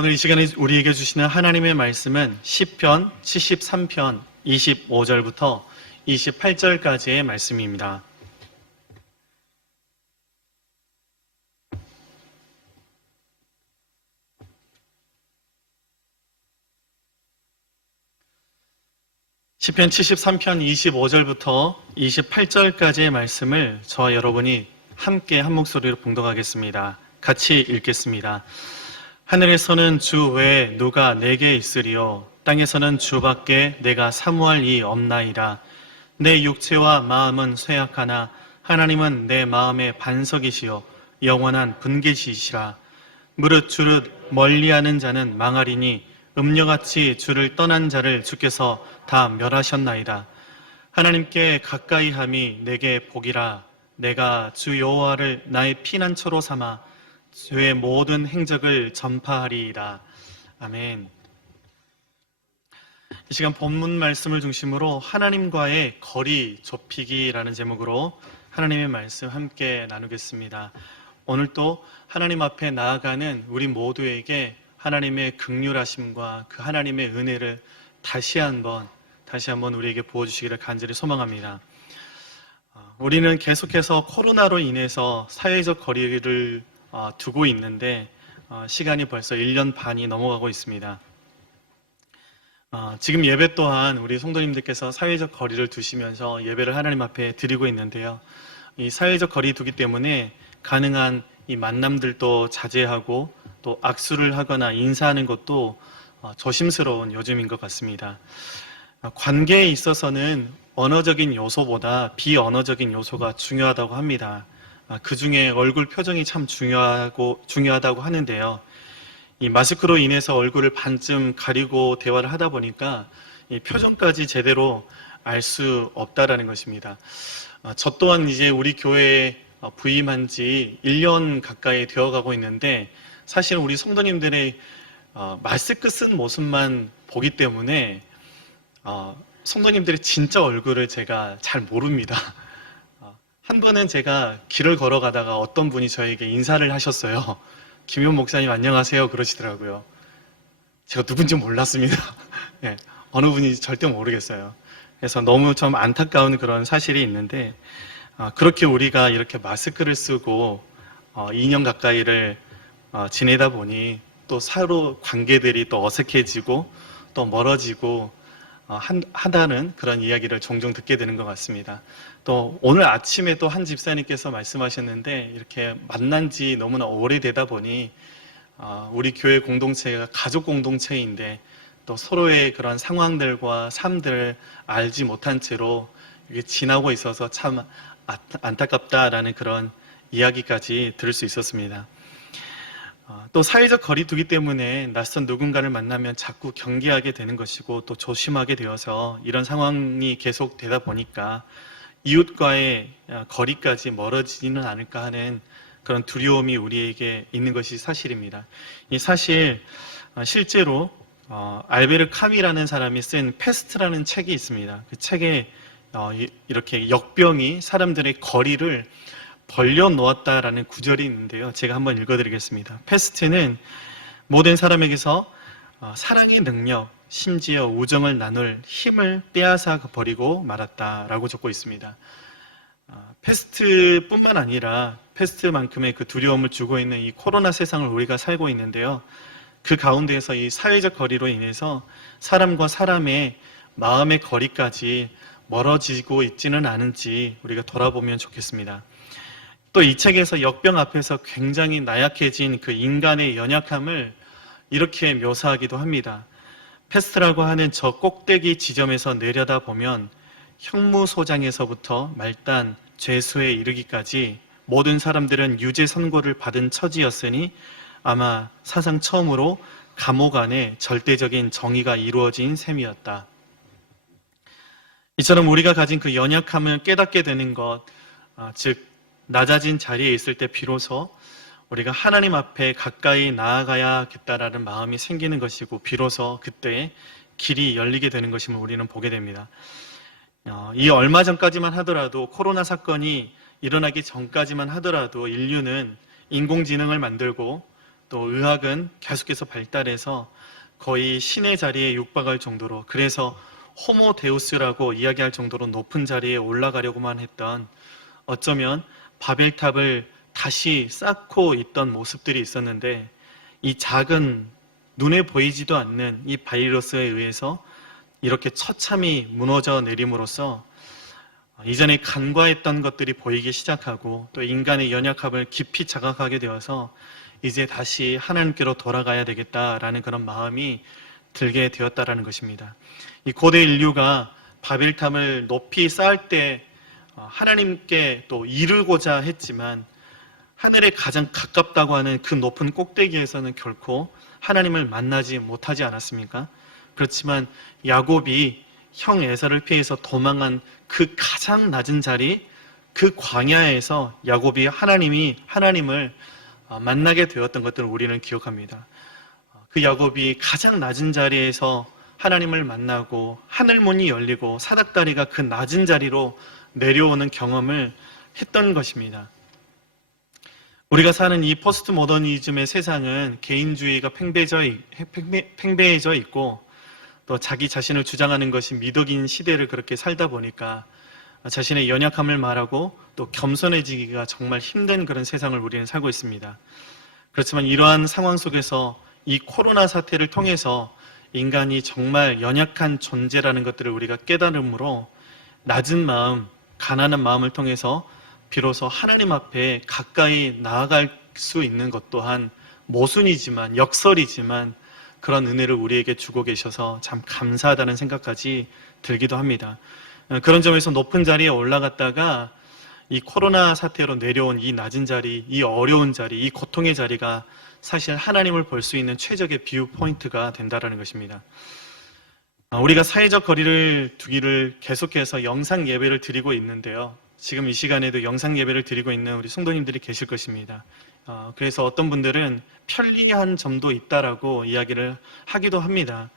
오늘 이 시간에 우리에게 주시는 하나님의 말씀은 시편 73편 25절부터 28절까지의 말씀입니다. 시편 73편 25절부터 28절까지의 말씀을 저와 여러분이 함께 한 목소리로 봉독하겠습니다. 같이 읽겠습니다. 하늘에서는 주 외에 누가 내게 있으리요 땅에서는 주밖에 내가 사모할 이 없나이다. 내 육체와 마음은 쇠약하나 하나님은 내 마음의 반석이시요 영원한 분계시시라. 무릇 주를 멀리하는 자는 망하리니 음녀같이 주를 떠난 자를 주께서 다 멸하셨나이다. 하나님께 가까이함이 내게 복이라. 내가 주 여호와를 나의 피난처로 삼아 주의 모든 행적을 전파하리이다. 아멘. 이 시간 본문 말씀을 중심으로 하나님과의 거리 좁히기라는 제목으로 하나님의 말씀 함께 나누겠습니다. 오늘 또 하나님 앞에 나아가는 우리 모두에게 하나님의 긍휼하심과 그 하나님의 은혜를 다시 한번 우리에게 부어주시기를 간절히 소망합니다. 우리는 계속해서 코로나로 인해서 사회적 거리를 두고 있는데 시간이 벌써 1년 반이 넘어가고 있습니다. 지금 예배 또한 우리 성도님들께서 사회적 거리를 두시면서 예배를 하나님 앞에 드리고 있는데요. 이 사회적 거리 두기 때문에 가능한 이 만남들도 자제하고 또 악수를 하거나 인사하는 것도 조심스러운 요즘인 것 같습니다. 관계에 있어서는 언어적인 요소보다 비언어적인 요소가 중요하다고 합니다. 그 중에 얼굴 표정이 참 중요하다고 하는데요. 이 마스크로 인해서 얼굴을 반쯤 가리고 대화를 하다 보니까 이 표정까지 제대로 알 수 없다라는 것입니다. 저 또한 이제 우리 교회에 부임한 지 1년 가까이 되어가고 있는데 사실 우리 성도님들의 마스크 쓴 모습만 보기 때문에 성도님들의 진짜 얼굴을 제가 잘 모릅니다. 한 번은 제가 길을 걸어가다가 어떤 분이 저에게 인사를 하셨어요. 김현 목사님 안녕하세요 그러시더라고요. 제가 누군지 몰랐습니다. 네, 어느 분인지 절대 모르겠어요. 그래서 너무 좀 안타까운 그런 사실이 있는데 그렇게 우리가 이렇게 마스크를 쓰고 2년 가까이를 지내다 보니 또 서로 관계들이 또 어색해지고 또 멀어지고 하다는 그런 이야기를 종종 듣게 되는 것 같습니다. 또 오늘 아침에 또 한 집사님께서 말씀하셨는데 이렇게 만난 지 너무나 오래되다 보니 우리 교회 공동체가 가족 공동체인데 또 서로의 그런 상황들과 삶들을 알지 못한 채로 이게 지나고 있어서 참 안타깝다라는 그런 이야기까지 들을 수 있었습니다. 또 사회적 거리 두기 때문에 낯선 누군가를 만나면 자꾸 경계하게 되는 것이고 또 조심하게 되어서 이런 상황이 계속 되다 보니까 이웃과의 거리까지 멀어지지는 않을까 하는 그런 두려움이 우리에게 있는 것이 사실입니다. 이 사실 실제로 알베르 카미라는 사람이 쓴 패스트라는 책이 있습니다. 그 책에 이렇게 역병이 사람들의 거리를 벌려 놓았다라는 구절이 있는데요. 제가 한번 읽어드리겠습니다. 패스트는 모든 사람에게서 사랑의 능력, 심지어 우정을 나눌 힘을 빼앗아 버리고 말았다라고 적고 있습니다. 패스트뿐만 아니라 패스트만큼의 그 두려움을 주고 있는 이 코로나 세상을 우리가 살고 있는데요. 그 가운데에서 이 사회적 거리로 인해서 사람과 사람의 마음의 거리까지 멀어지고 있지는 않은지 우리가 돌아보면 좋겠습니다. 또 이 책에서 역병 앞에서 굉장히 나약해진 그 인간의 연약함을 이렇게 묘사하기도 합니다. 패스트라고 하는 저 꼭대기 지점에서 내려다 보면 형무소장에서부터 말단, 죄수에 이르기까지 모든 사람들은 유죄 선고를 받은 처지였으니 아마 사상 처음으로 감옥 안에 절대적인 정의가 이루어진 셈이었다. 이처럼 우리가 가진 그 연약함을 깨닫게 되는 것, 즉 낮아진 자리에 있을 때 비로소 우리가 하나님 앞에 가까이 나아가야겠다라는 마음이 생기는 것이고 비로소 그때 길이 열리게 되는 것임을 우리는 보게 됩니다. 이 얼마 전까지만 하더라도 코로나 사건이 일어나기 전까지만 하더라도 인류는 인공지능을 만들고 또 의학은 계속해서 발달해서 거의 신의 자리에 육박할 정도로, 그래서 호모데우스라고 이야기할 정도로 높은 자리에 올라가려고만 했던, 어쩌면 바벨탑을 다시 쌓고 있던 모습들이 있었는데, 이 작은 눈에 보이지도 않는 이 바이러스에 의해서 이렇게 처참히 무너져 내림으로써 이전에 간과했던 것들이 보이기 시작하고, 또 인간의 연약함을 깊이 자각하게 되어서 이제 다시 하나님께로 돌아가야 되겠다라는 그런 마음이 들게 되었다라는 것입니다. 이 고대 인류가 바벨탑을 높이 쌓을 때 하나님께 또 이르고자 했지만, 하늘에 가장 가깝다고 하는 그 높은 꼭대기에서는 결코 하나님을 만나지 못하지 않았습니까? 그렇지만 야곱이 형 에사를 피해서 도망한 그 가장 낮은 자리, 그 광야에서 야곱이 하나님을 만나게 되었던 것들을 우리는 기억합니다. 그 야곱이 가장 낮은 자리에서 하나님을 만나고 하늘문이 열리고 사닥다리가 그 낮은 자리로 내려오는 경험을 했던 것입니다. 우리가 사는 이 포스트 모더니즘의 세상은 개인주의가 팽배해져 있고, 또 자기 자신을 주장하는 것이 미덕인 시대를 그렇게 살다 보니까 자신의 연약함을 말하고 또 겸손해지기가 정말 힘든 그런 세상을 우리는 살고 있습니다. 그렇지만 이러한 상황 속에서 이 코로나 사태를 통해서 인간이 정말 연약한 존재라는 것들을 우리가 깨달음으로 낮은 마음, 가난한 마음을 통해서 비로소 하나님 앞에 가까이 나아갈 수 있는 것 또한 모순이지만, 역설이지만 그런 은혜를 우리에게 주고 계셔서 참 감사하다는 생각까지 들기도 합니다. 그런 점에서 높은 자리에 올라갔다가 이 코로나 사태로 내려온 이 낮은 자리, 이 어려운 자리, 이 고통의 자리가 사실 하나님을 볼 수 있는 최적의 뷰 포인트가 된다는 것입니다. 우리가 사회적 거리를 두기를 계속해서 영상 예배를 드리고 있는데요. 지금 이 시간에도 영상 예배를 드리고 있는 우리 성도님들이 계실 것입니다. 그래서 어떤 분들은 편리한 점도 있다라고 이야기를 하기도 합니다.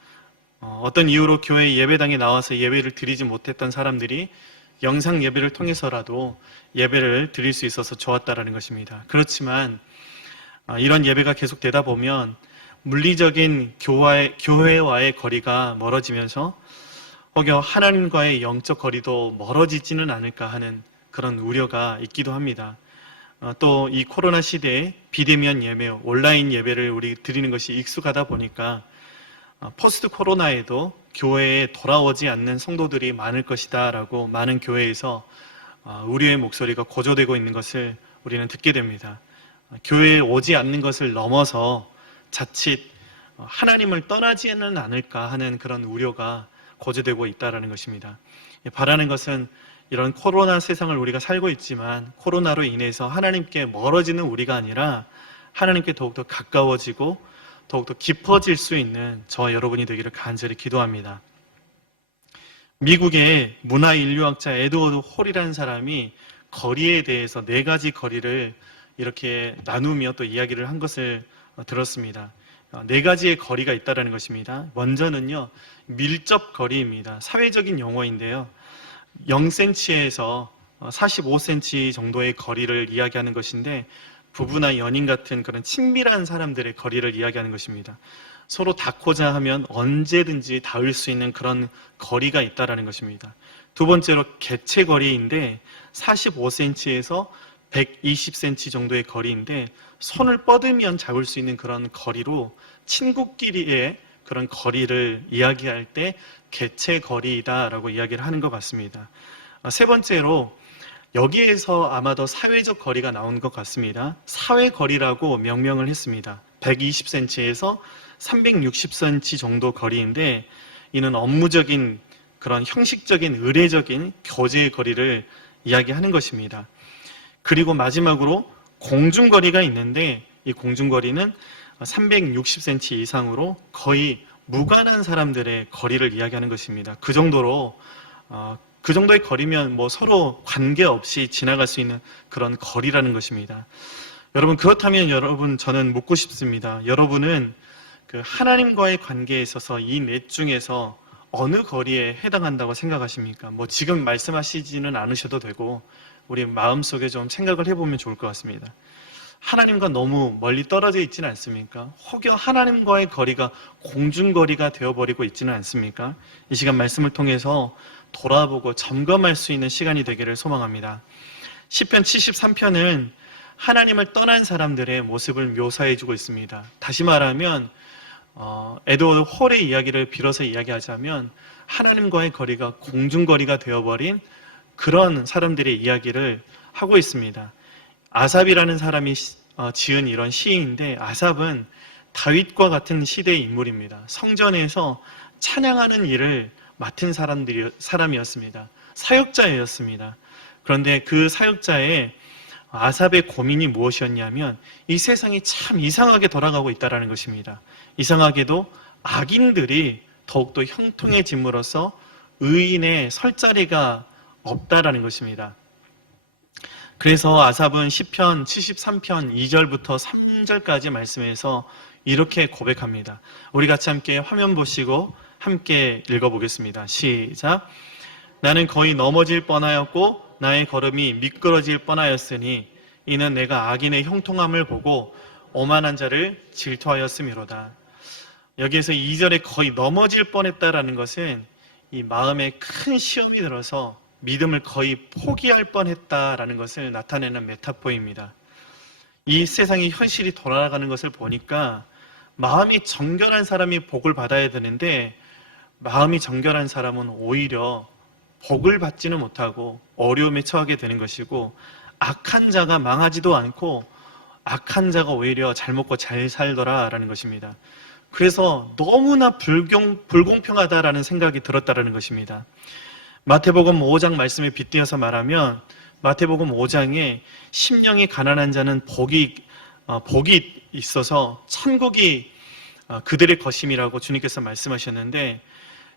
어떤 이유로 교회 예배당에 나와서 예배를 드리지 못했던 사람들이 영상 예배를 통해서라도 예배를 드릴 수 있어서 좋았다라는 것입니다. 그렇지만 이런 예배가 계속되다 보면 물리적인 교회와의 거리가 멀어지면서 혹여 하나님과의 영적 거리도 멀어지지는 않을까 하는 그런 우려가 있기도 합니다. 또 이 코로나 시대에 비대면 예배, 온라인 예배를 우리 드리는 것이 익숙하다 보니까 포스트 코로나에도 교회에 돌아오지 않는 성도들이 많을 것이다 라고 많은 교회에서 우리의 목소리가 고조되고 있는 것을 우리는 듣게 됩니다. 교회에 오지 않는 것을 넘어서 자칫 하나님을 떠나지는 않을까 하는 그런 우려가 고조되고 있다는 것입니다. 바라는 것은 이런 코로나 세상을 우리가 살고 있지만 코로나로 인해서 하나님께 멀어지는 우리가 아니라 하나님께 더욱더 가까워지고 더욱더 깊어질 수 있는 저와 여러분이 되기를 간절히 기도합니다. 미국의 문화인류학자 에드워드 홀이라는 사람이 거리에 대해서 4가지 거리를 이렇게 나누며 또 이야기를 한 것을 들었습니다. 4가지의 거리가 있다는 것입니다. 먼저는요, 밀접 거리입니다. 사회적인 용어인데요. 0cm에서 45cm 정도의 거리를 이야기하는 것인데, 부부나 연인 같은 그런 친밀한 사람들의 거리를 이야기하는 것입니다. 서로 닿고자 하면 언제든지 닿을 수 있는 그런 거리가 있다는 것입니다. 두 번째로 개체 거리인데 45cm에서 120cm 정도의 거리인데, 손을 뻗으면 잡을 수 있는 그런 거리로 친구끼리의 그런 거리를 이야기할 때 개체 거리이다라고 이야기를 하는 것 같습니다. 세 번째로 여기에서 아마도 사회적 거리가 나온 것 같습니다. 사회 거리라고 명명을 했습니다. 120cm에서 360cm 정도 거리인데, 이는 업무적인 그런 형식적인 의례적인 교제의 거리를 이야기하는 것입니다. 그리고 마지막으로 공중거리가 있는데, 이 공중거리는 360cm 이상으로 거의 무관한 사람들의 거리를 이야기하는 것입니다. 그 정도로 그 정도의 거리면 뭐 서로 관계없이 지나갈 수 있는 그런 거리라는 것입니다. 여러분, 그렇다면 여러분, 저는 묻고 싶습니다. 여러분은 그 하나님과의 관계에 있어서 이 넷 중에서 어느 거리에 해당한다고 생각하십니까? 뭐 지금 말씀하시지는 않으셔도 되고 우리 마음속에 좀 생각을 해보면 좋을 것 같습니다. 하나님과 너무 멀리 떨어져 있지는 않습니까? 혹여 하나님과의 거리가 공중거리가 되어버리고 있지는 않습니까? 이 시간 말씀을 통해서 돌아보고 점검할 수 있는 시간이 되기를 소망합니다. 시편 73편은 하나님을 떠난 사람들의 모습을 묘사해주고 있습니다. 다시 말하면 에드워드 홀의 이야기를 빌어서 이야기하자면 하나님과의 거리가 공중거리가 되어버린 그런 사람들의 이야기를 하고 있습니다. 아삽이라는 사람이 지은 이런 시인인데, 아삽은 다윗과 같은 시대의 인물입니다. 성전에서 찬양하는 일을 맡은 사람이었습니다. 사역자였습니다. 그런데 그 사역자의 아삽의 고민이 무엇이었냐면 이 세상이 참 이상하게 돌아가고 있다는 것입니다. 이상하게도 악인들이 더욱더 형통해짐으로써 의인의 설 자리가 없다라는 것입니다. 그래서 아삽은 시편 73편 2절부터 3절까지 말씀에서 이렇게 고백합니다. 우리 같이 함께 화면 보시고 함께 읽어보겠습니다. 시작. 나는 거의 넘어질 뻔하였고 나의 걸음이 미끄러질 뻔하였으니 이는 내가 악인의 형통함을 보고 오만한 자를 질투하였음이로다. 여기에서 2절에 거의 넘어질 뻔했다라는 것은 이 마음에 큰 시험이 들어서 믿음을 거의 포기할 뻔했다라는 것을 나타내는 메타포입니다. 이 세상의 현실이 돌아가는 것을 보니까 마음이 정결한 사람이 복을 받아야 되는데 마음이 정결한 사람은 오히려 복을 받지는 못하고 어려움에 처하게 되는 것이고, 악한 자가 망하지도 않고 악한 자가 오히려 잘 먹고 잘 살더라라는 것입니다. 그래서 너무나 불공평하다라는 생각이 들었다라는 것입니다. 마태복음 5장 말씀에 빗대어서 말하면 마태복음 5장에 심령이 가난한 자는 복이 있어서 천국이 그들의 것임이라고 주님께서 말씀하셨는데,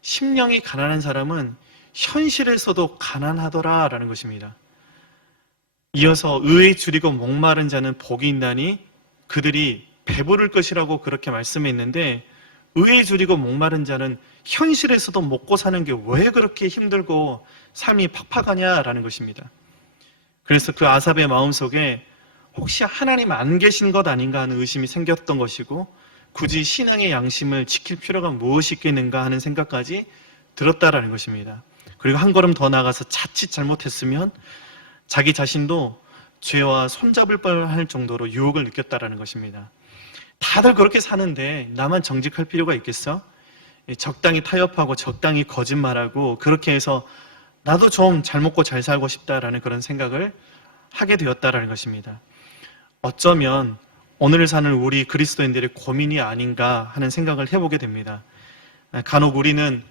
심령이 가난한 사람은 현실에서도 가난하더라라는 것입니다. 이어서 의에 줄이고 목마른 자는 복이 있나니 그들이 배부를 것이라고 그렇게 말씀했는데, 의에 줄이고 목마른 자는 현실에서도 먹고 사는 게 왜 그렇게 힘들고 삶이 팍팍하냐라는 것입니다. 그래서 그 아삽의 마음속에 혹시 하나님 안 계신 것 아닌가 하는 의심이 생겼던 것이고, 굳이 신앙의 양심을 지킬 필요가 무엇이 있겠는가 하는 생각까지 들었다라는 것입니다. 그리고 한 걸음 더 나아가서 자칫 잘못했으면 자기 자신도 죄와 손잡을 뻔할 정도로 유혹을 느꼈다라는 것입니다. 다들 그렇게 사는데 나만 정직할 필요가 있겠어? 적당히 타협하고 적당히 거짓말하고 그렇게 해서 나도 좀 잘 먹고 잘 살고 싶다라는 그런 생각을 하게 되었다라는 것입니다. 어쩌면 오늘을 사는 우리 그리스도인들의 고민이 아닌가 하는 생각을 해보게 됩니다. 간혹 우리는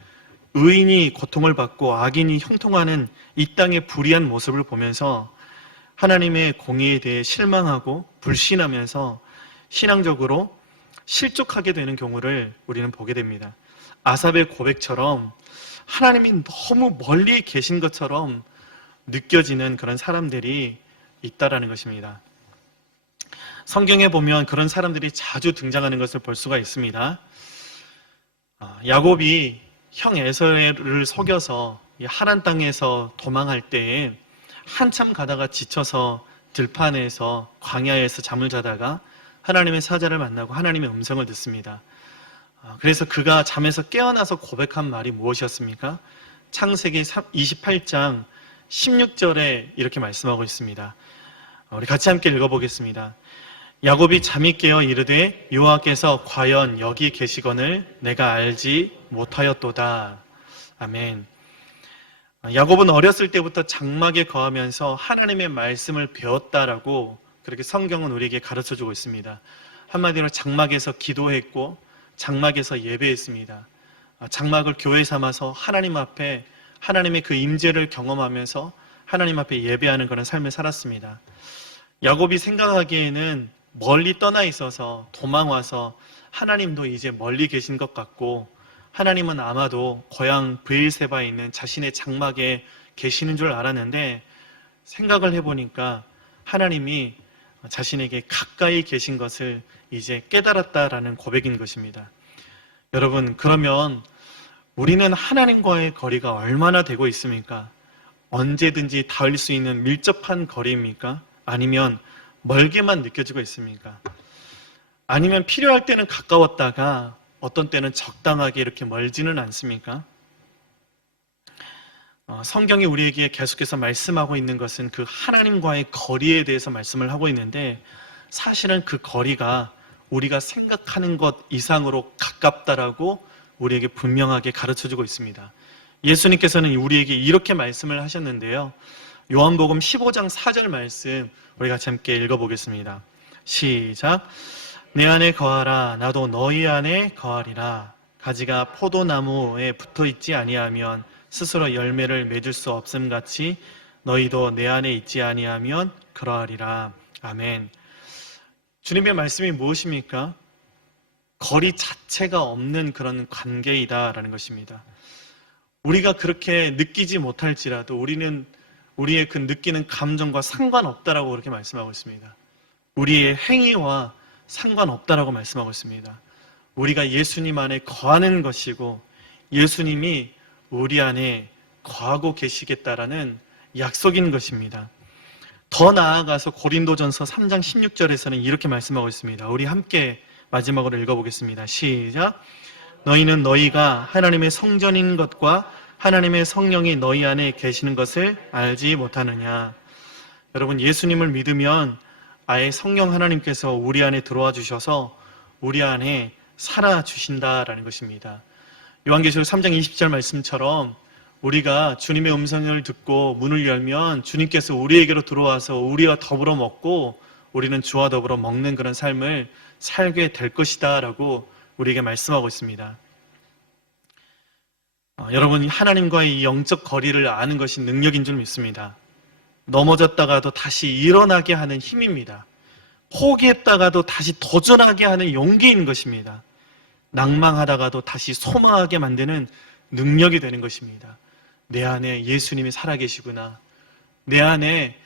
의인이 고통을 받고 악인이 형통하는 이 땅의 불의한 모습을 보면서 하나님의 공의에 대해 실망하고 불신하면서 신앙적으로 실족하게 되는 경우를 우리는 보게 됩니다. 아삽의 고백처럼 하나님이 너무 멀리 계신 것처럼 느껴지는 그런 사람들이 있다라는 것입니다. 성경에 보면 그런 사람들이 자주 등장하는 것을 볼 수가 있습니다. 야곱이 형 에서를 속여서 하란 땅에서 도망할 때에 한참 가다가 지쳐서 들판에서 광야에서 잠을 자다가 하나님의 사자를 만나고 하나님의 음성을 듣습니다. 그래서 그가 잠에서 깨어나서 고백한 말이 무엇이었습니까? 창세기 28장 16절에 이렇게 말씀하고 있습니다. 우리 같이 함께 읽어보겠습니다. 야곱이 잠이 깨어 이르되 여호와께서 과연 여기 계시거늘 내가 알지 못하였도다. 아멘. 야곱은 어렸을 때부터 장막에 거하면서 하나님의 말씀을 배웠다라고 그렇게 성경은 우리에게 가르쳐주고 있습니다. 한마디로 장막에서 기도했고 장막에서 예배했습니다. 장막을 교회 삼아서 하나님 앞에 하나님의 그 임재를 경험하면서 하나님 앞에 예배하는 그런 삶을 살았습니다. 야곱이 생각하기에는 멀리 떠나 있어서 도망와서 하나님도 이제 멀리 계신 것 같고 하나님은 아마도 고향 브엘세바에 있는 자신의 장막에 계시는 줄 알았는데, 생각을 해보니까 하나님이 자신에게 가까이 계신 것을 이제 깨달았다라는 고백인 것입니다. 여러분, 그러면 우리는 하나님과의 거리가 얼마나 되고 있습니까? 언제든지 닿을 수 있는 밀접한 거리입니까? 아니면 멀게만 느껴지고 있습니까? 아니면 필요할 때는 가까웠다가 어떤 때는 적당하게 이렇게 멀지는 않습니까? 성경이 우리에게 계속해서 말씀하고 있는 것은 그 하나님과의 거리에 대해서 말씀을 하고 있는데, 사실은 그 거리가 우리가 생각하는 것 이상으로 가깝다라고 우리에게 분명하게 가르쳐주고 있습니다. 예수님께서는 우리에게 이렇게 말씀을 하셨는데요. 요한복음 15장 4절 말씀 우리 같이 함께 읽어보겠습니다. 시작. 내 안에 거하라. 나도 너희 안에 거하리라. 가지가 포도나무에 붙어있지 아니하면 스스로 열매를 맺을 수 없음같이 너희도 내 안에 있지 아니하면 그러하리라. 아멘. 주님의 말씀이 무엇입니까? 거리 자체가 없는 그런 관계이다라는 것입니다. 우리가 그렇게 느끼지 못할지라도 우리는 우리의 그 느끼는 감정과 상관없다라고 그렇게 말씀하고 있습니다. 우리의 행위와 상관없다라고 말씀하고 있습니다. 우리가 예수님 안에 거하는 것이고 예수님이 우리 안에 거하고 계시겠다라는 약속인 것입니다. 더 나아가서 고린도전서 3장 16절에서는 이렇게 말씀하고 있습니다. 우리 함께 마지막으로 읽어보겠습니다. 시작. 너희는 너희가 하나님의 성전인 것과 하나님의 성령이 너희 안에 계시는 것을 알지 못하느냐. 여러분, 예수님을 믿으면 아예 성령 하나님께서 우리 안에 들어와 주셔서 우리 안에 살아주신다라는 것입니다. 요한계시록 3장 20절 말씀처럼 우리가 주님의 음성을 듣고 문을 열면 주님께서 우리에게로 들어와서 우리와 더불어 먹고 우리는 주와 더불어 먹는 그런 삶을 살게 될 것이다 라고 우리에게 말씀하고 있습니다. 여러분, 하나님과의 이 영적 거리를 아는 것이 능력인 줄 믿습니다. 넘어졌다가도 다시 일어나게 하는 힘입니다. 포기했다가도 다시 도전하게 하는 용기인 것입니다. 낭망하다가도 다시 소망하게 만드는 능력이 되는 것입니다. 내 안에 예수님이 살아계시구나. 내 안에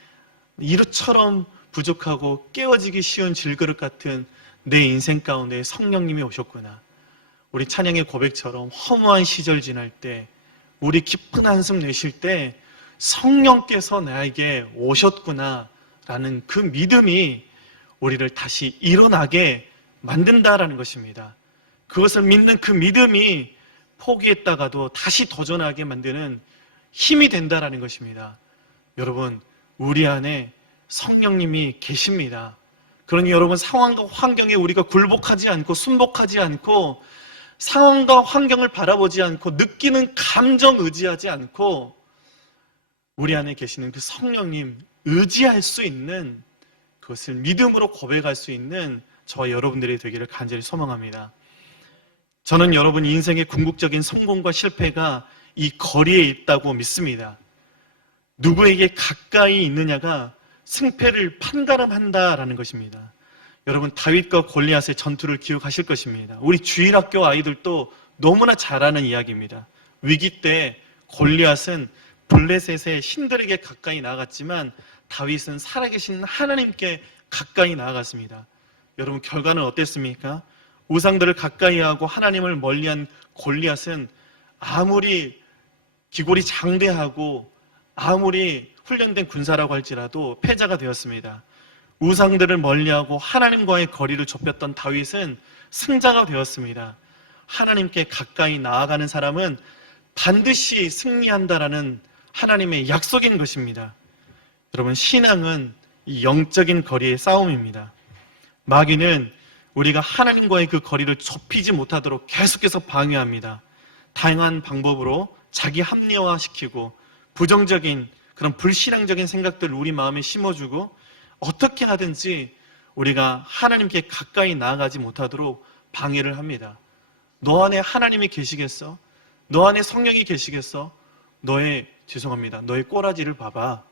이처럼 부족하고 깨어지기 쉬운 질그릇 같은 내 인생 가운데 성령님이 오셨구나. 우리 찬양의 고백처럼 허무한 시절 지날 때, 우리 깊은 한숨 내쉴 때 성령께서 나에게 오셨구나 라는 그 믿음이 우리를 다시 일어나게 만든다라는 것입니다. 그것을 믿는 그 믿음이 포기했다가도 다시 도전하게 만드는 힘이 된다라는 것입니다. 여러분, 우리 안에 성령님이 계십니다. 그러니 여러분, 상황과 환경에 우리가 굴복하지 않고 순복하지 않고 상황과 환경을 바라보지 않고 느끼는 감정 의지하지 않고 우리 안에 계시는 그 성령님 의지할 수 있는, 그것을 믿음으로 고백할 수 있는 저와 여러분들이 되기를 간절히 소망합니다. 저는 여러분 인생의 궁극적인 성공과 실패가 이 거리에 있다고 믿습니다. 누구에게 가까이 있느냐가 승패를 판가름한다라는 것입니다. 여러분, 다윗과 골리앗의 전투를 기억하실 것입니다. 우리 주일학교 아이들도 너무나 잘 아는 이야기입니다. 위기 때 골리앗은 블레셋의 신들에게 가까이 나아갔지만 다윗은 살아계신 하나님께 가까이 나아갔습니다. 여러분, 결과는 어땠습니까? 우상들을 가까이 하고 하나님을 멀리한 골리앗은 아무리 기골이 장대하고 아무리 훈련된 군사라고 할지라도 패자가 되었습니다. 우상들을 멀리하고 하나님과의 거리를 좁혔던 다윗은 승자가 되었습니다. 하나님께 가까이 나아가는 사람은 반드시 승리한다라는 하나님의 약속인 것입니다. 여러분, 신앙은 이 영적인 거리의 싸움입니다. 마귀는 우리가 하나님과의 그 거리를 좁히지 못하도록 계속해서 방해합니다. 다양한 방법으로 자기 합리화시키고 부정적인 그런 불신앙적인 생각들을 우리 마음에 심어주고 어떻게 하든지 우리가 하나님께 가까이 나아가지 못하도록 방해를 합니다. 너 안에 하나님이 계시겠어? 너 안에 성령이 계시겠어? 너의 꼬라지를 봐봐.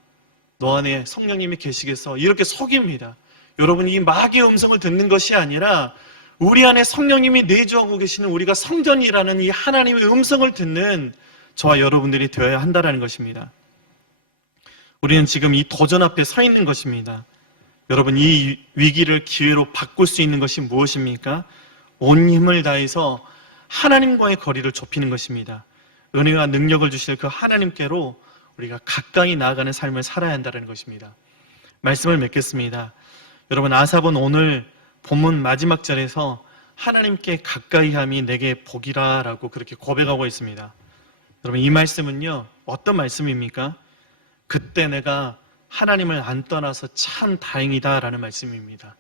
너 안에 성령님이 계시겠어? 이렇게 속입니다. 여러분, 이 마귀의 음성을 듣는 것이 아니라 우리 안에 성령님이 내주하고 계시는 우리가 성전이라는 이 하나님의 음성을 듣는 저와 여러분들이 되어야 한다는 것입니다. 우리는 지금 이 도전 앞에 서 있는 것입니다. 여러분, 이 위기를 기회로 바꿀 수 있는 것이 무엇입니까? 온 힘을 다해서 하나님과의 거리를 좁히는 것입니다. 은혜와 능력을 주실 그 하나님께로 우리가 가까이 나아가는 삶을 살아야 한다는 것입니다. 말씀을 맺겠습니다. 여러분, 아삽은 오늘 본문 마지막 절에서 하나님께 가까이함이 내게 복이라 라고 그렇게 고백하고 있습니다. 여러분, 이 말씀은요, 어떤 말씀입니까? 그때 내가 하나님을 안 떠나서 참 다행이다 라는 말씀입니다.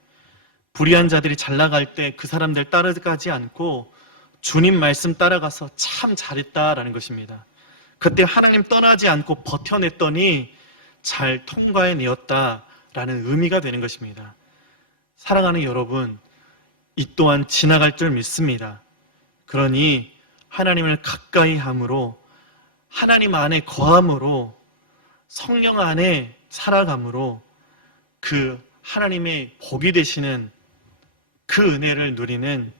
불의한 자들이 잘 나갈 때 그 사람들 따라가지 않고 주님 말씀 따라가서 참 잘했다라는 것입니다. 그때 하나님 떠나지 않고 버텨냈더니 잘 통과해내었다라는 의미가 되는 것입니다. 사랑하는 여러분, 이 또한 지나갈 줄 믿습니다. 그러니 하나님을 가까이 함으로, 하나님 안에 거함으로, 성령 안에 살아감으로 그 하나님의 복이 되시는 그 은혜를 누리는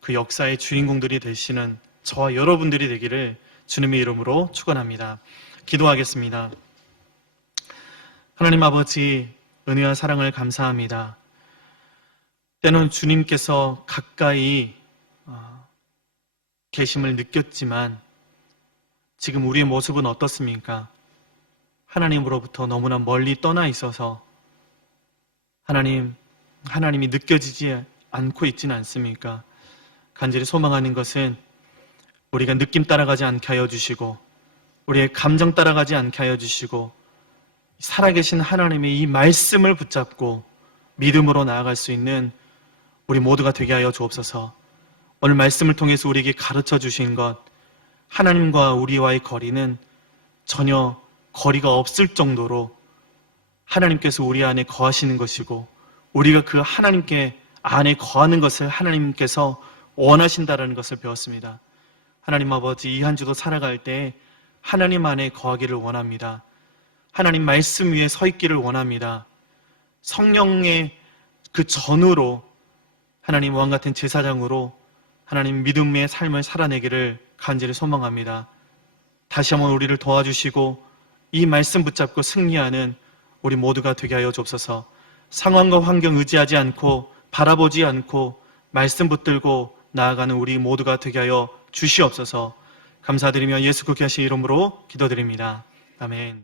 그 역사의 주인공들이 되시는 저와 여러분들이 되기를 주님의 이름으로 축원합니다. 기도하겠습니다. 하나님 아버지, 은혜와 사랑을 감사합니다. 때는 주님께서 가까이 계심을 느꼈지만 지금 우리의 모습은 어떻습니까? 하나님으로부터 너무나 멀리 떠나 있어서 하나님이 느껴지지 않고 있지는 않습니까? 간절히 소망하는 것은 우리가 느낌 따라가지 않게 하여 주시고 우리의 감정 따라가지 않게 하여 주시고 살아계신 하나님의 이 말씀을 붙잡고 믿음으로 나아갈 수 있는 우리 모두가 되게 하여 주옵소서. 오늘 말씀을 통해서 우리에게 가르쳐 주신 것, 하나님과 우리와의 거리는 전혀 거리가 없을 정도로 하나님께서 우리 안에 거하시는 것이고 우리가 그 하나님께 안에 거하는 것을 하나님께서 원하신다라는 것을 배웠습니다. 하나님 아버지, 이 한 주도 살아갈 때 하나님 안에 거하기를 원합니다. 하나님 말씀 위에 서 있기를 원합니다. 성령의 그 전으로 하나님 왕 같은 제사장으로 하나님 믿음의 삶을 살아내기를 간절히 소망합니다. 다시 한번 우리를 도와주시고 이 말씀 붙잡고 승리하는 우리 모두가 되게 하여 주옵소서. 상황과 환경 의지하지 않고 바라보지 않고 말씀 붙들고 나아가는 우리 모두가 되게 하여 주시옵소서. 감사드리며 예수 그리스도의 이름으로 기도드립니다. 아멘.